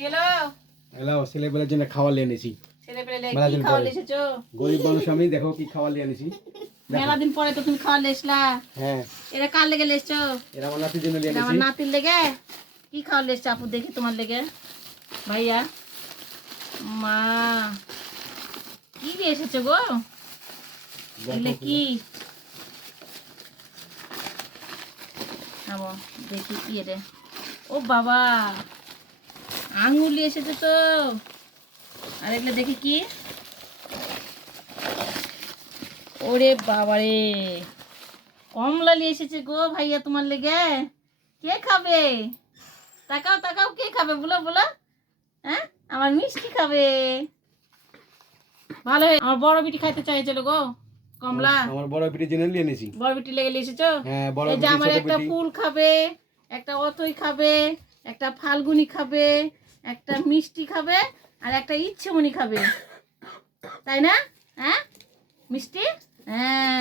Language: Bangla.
কি হলো? হ্যালো, ছেলেবেলার জন্য খাবার নিয়ে এনেছি। ছেলেপেলে মেলা কি দিন খাওয়া পরে। এসেছো? গরিব মানুষ আমি, দেখো কি খাবার নিয়ে এনেছি। মেলা দিন পরে তো তুমি খাওয়া এসলা। হ্যাঁ, এটা কার লেগে এসছো? এরা আমার নাতির জন্য নিয়ে এটা এনেছি। আমার নাতির লেগে। কি খাওয়া এসছো আপু, দেখি তোমার লেগে। ভাইয়া, মা, কি দিয়ে এসেছো গো? এগুলো কি? খাবো, দেখি কি এটা। ও বাবা, আঙুল নিয়ে এসেছো তো। আর এগুলো দেখি কি। ওরে বাবারে, কমলা নিয়ে এসেছে গো ভাইয়া তোমার লেগে। কে খাবে? তাকাও তাকাও, কে খাবে বলো বলো। হ্যাঁ, আমার মিষ্টি খাবে। ভালো, আমার বড় বিটি খাইতে চাইছিল গো কমলা। আমার বড় পিটির জন্য নিয়ে এনেছি। বড় বিটি লেগে এসেছো। হ্যাঁ, বড় এই যে পিটি, আমার ছোট একটা পিটি। ফুল খাবে, একটা অতই খাবে, একটা ফাল্গুনি খাবে, একটা মিষ্টি খাবে, আর একটা ইচ্ছেমণি খাবে, তাই না? হ্যাঁ, মিষ্টি। হ্যাঁ,